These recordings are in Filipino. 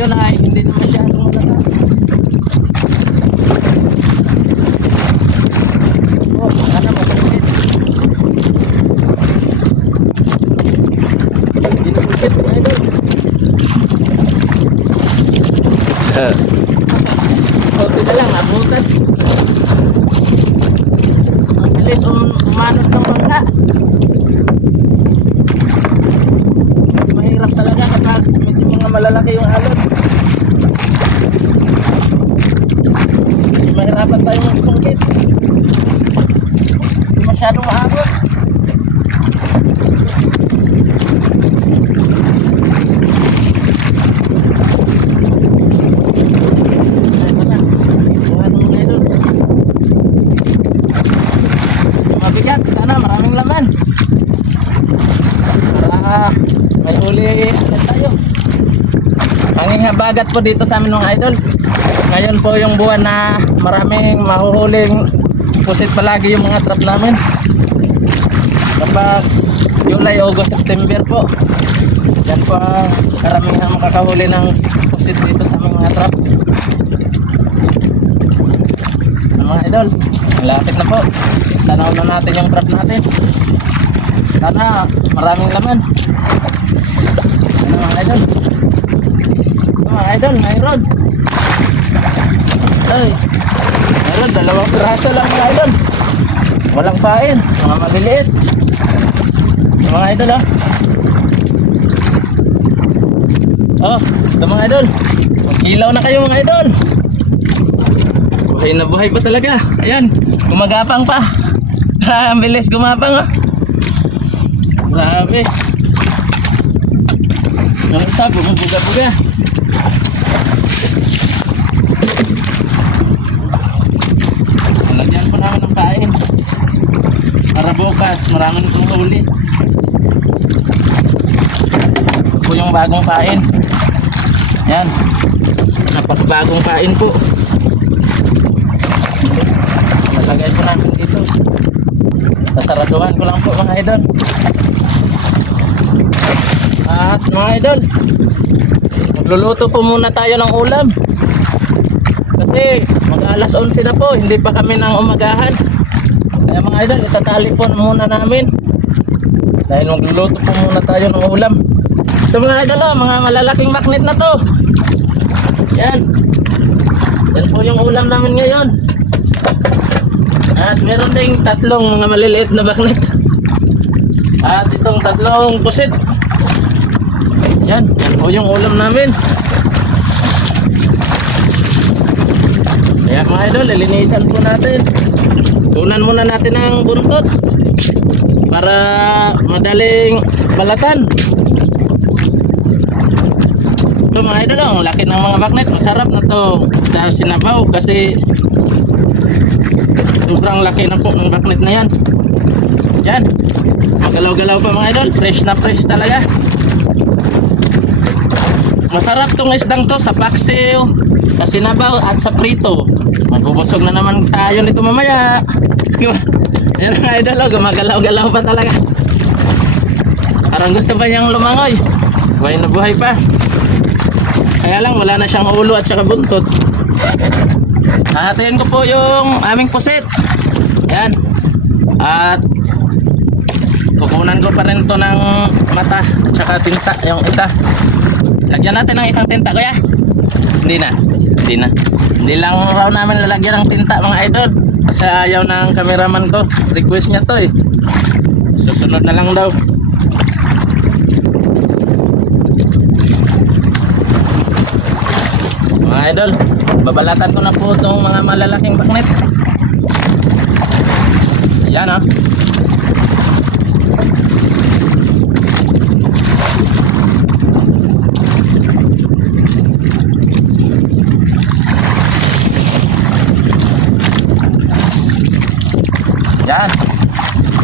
ngayon ay hindi na masyadong malakas. Oh, sana masukit. Hindi na sukit mga idol. Konti na lang, abutan. Ang bilis umanot ng mangga. Mahirap talaga kapag medyo mga malalaki yung alon. Mahirapan tayo magsungkit. Hindi masyadong maabot. Mabigat, sana maraming laman para may huli agad tayo. Hanging habagat po dito sa amin mga idol. Ngayon po yung buwan na maraming mahuhuling pusit palagi yung mga trap namin. Kapag July, August, September po, yan po ang karamihan makakahuli ng pusit dito sa aming mga trap. Mga idol, malapit na po. Tanaw na natin yung trap natin. Sana maraming laman. Ano mga idol? Ito mga idol, mayroon. Ay, mayroon, 2 piraso lang mga idol. Walang pain, mga maliliit. Mga idol oh. Oh, ito mga idol. Mag-ilaw na kayo mga idol. Buhay na buhay pa talaga. Ayan, gumagapang pa. Ang bilis gumapang oh. Grabe. Yung isa bumubuga-buga. Lagyan ko naman ng kain para bukas maraming itong huli. Ito po yung bagong kain. Yan, napakabagong kain po. Nalagay ko namin dito. Sasaraduhan ko lang po mga idol. At mga idol, magluluto po muna tayo ng ulam. Kasi mag-alas 11 na po, hindi pa kami ng umagahan. Kaya mga idol, itatali po muna namin. Dahil magluluto po muna tayo ng ulam. Ito mga idol, oh, mga malalaking magnet na to. Yan. Yan po yung ulam namin ngayon. At meron ding 3 mga maliliit na magnet. At itong 3 pusit. Yan, yan po yung ulam namin. Kaya mga idol, lilinisan po natin. Tunan muna natin ang buntot para madaling balatan. Ito mga idol, ang laki ng mga magnet. Masarap na to sa sinabaw kasi sobrang laki na po ng magnet na yan. Yan, magalaw-galaw pa mga idol. Fresh na fresh talaga. Masarap tong isdang to sa paksiw, sa sinabaw at sa prito. Magbubusog na naman tayo nito mamaya. Yan mga idol, gumagalaw-galaw pa talaga. Parang gusto pa niyang lumangoy. Buhay na buhay pa. Kaya lang wala na siyang ulo at saka buntot. Hahatiin ko po yung aming pusit. Yan. At kukunan ko pa rin to ng mata at saka tinta yung isa. Lagyan natin ng isang tinta kuya. Hindi na. Hindi lang raw namin lalagyan ng tinta mga idol. Kasi ayaw ng cameraman ko. Request niya to eh. Susunod na lang daw. Mga idol, babalatan ko na po itong mga malalaking magnet. Yan oh. Yan.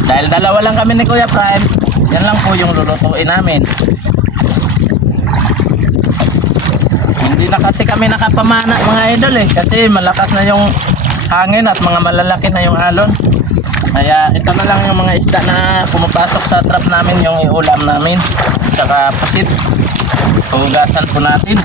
Dahil dalawa lang kami ni Kuya Prime, yan lang po yung lulutuin namin. Hindi na kasi kami nakapamana mga idol eh, kasi malakas na yung hangin at mga malalaki na yung alon. Kaya ito na lang yung mga isda na pumapasok sa trap namin, yung iulam namin. Tsaka pasit. Hugasan po natin.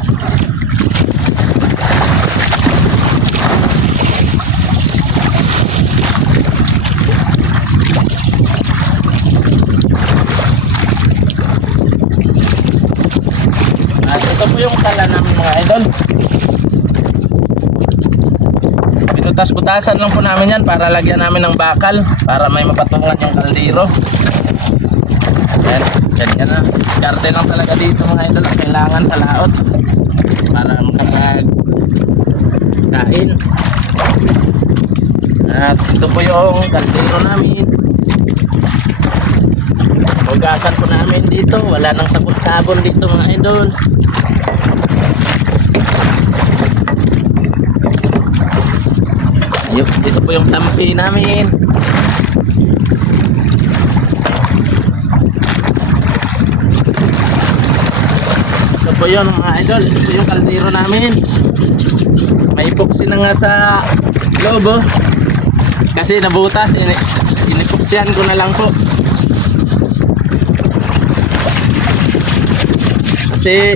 butas-butasan lang po namin yan para lagyan namin ng bakal para may mapatungan yung kaldero. Ayan, ganyan na. Diskarte lang talaga dito mga idol. Kailangan sa laot para makapag-kain. At ito po yung kaldero namin. Hugasan po namin dito. Wala nang sabon-sabon dito mga idol. Ayun, dito po yung tampi namin. Ito po yun mga idol. Ito po yung kaldero namin. May epoxy na nga sa loob, oh. Kasi nabutas. Inipoxyan ko na lang po. Kasi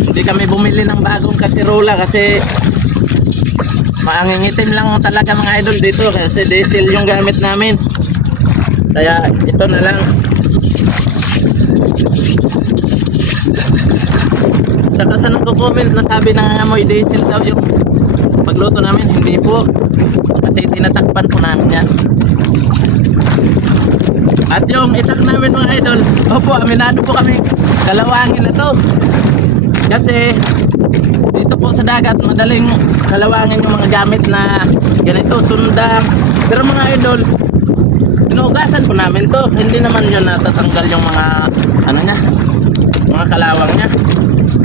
hindi kami bumili ng bagong kasirola kasi maangingitim lang talaga mga idol dito kasi diesel yung gamit namin. Kaya ito na lang. Saka sa nagko-comment na sabi na amoy diesel daw yung pagluto namin, hindi po. Kasi tinatakpan po namin yan. At yung itak namin mga idol, opo, aminado po kami, kalawangin na to. Kasi dito po sa dagat, madaling kalawangin yung mga gamit na ganito, sundang. Pero mga idol, tinugasan po namin to. Hindi naman yun natatanggal yung mga, ano niya, mga kalawang niya.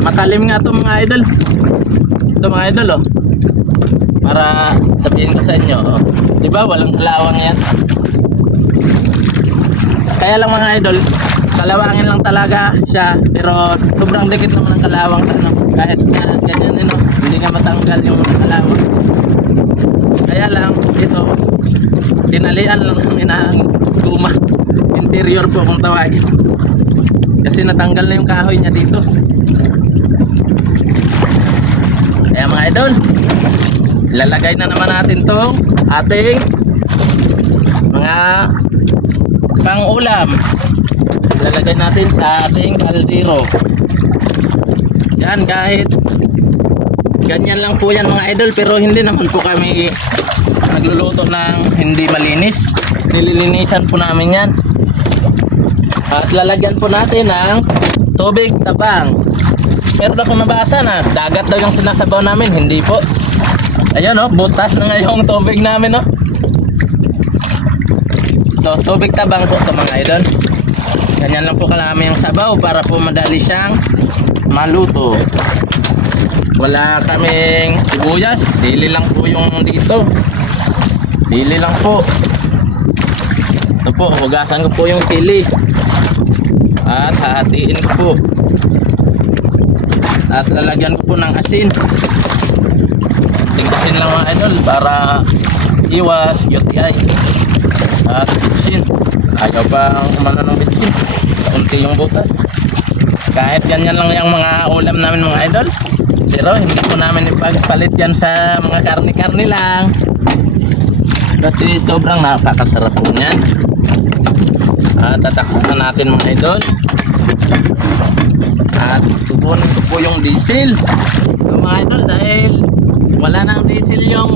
Matalim nga to mga idol. Ito mga idol, oh. Para sabihin ko sa inyo, oh. Diba, walang kalawang yan. Kaya lang mga idol, kalawangin lang talaga siya, pero sobrang dikit naman ang kalawang, ano, kahit nga ganyan, ano, hindi nga matanggal yung kalawang. Kaya lang ito, tinalian lang namin ang guma, interior po kung tawagin, kasi natanggal na yung kahoy niya dito. Kaya mga idol, ilalagay na naman natin tong ating mga pang-ulam. Ilalagay natin sa ating kaldero. Yan, kahit ganyan lang po yan mga idol, pero hindi naman po kami nagluluto ng hindi malinis. Nililinisan po namin yan. At lalagyan po natin ng tubig tabang. Pero ako nabasa na dagat daw yung sinasabaw namin, hindi po. Ayun, oh, butas na nga yung tubig namin, oh. So, tubig tabang po ito mga idol. Ganyan lang po kalami yung sabaw para po madali siyang maluto. Wala kaming sibuyas, dili lang po yung dito. Dili lang po. Ito po, hugasan ko po yung sili. At hahatiin ko po. At lalagyan ko po ng asin. Asin lang mga idol para iwas UTI. At bitsin, ayaw pa umano ng bitsin, kunti yung butas. Kahit ganyan lang yung mga ulam namin mga idol, pero hindi po namin ipagpalit yan sa mga karne-karne lang, kasi sobrang nakakasarap po yan. At tatakpan na natin mga idol. At tubunin ko po yung diesel, so, mga idol, dahil wala nang diesel yung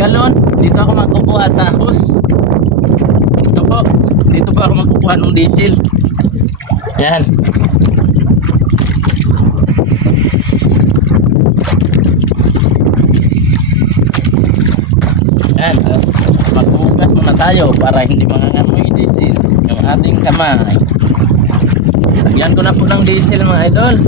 galon, dito ako magkukuha sa hose. Ito po, dito po ako magkukuha ng diesel. Yan. Yan, maghugas muna tayo para hindi mangangamoy diesel yung ating kamay. Lagyan ko na po ng diesel mga idol.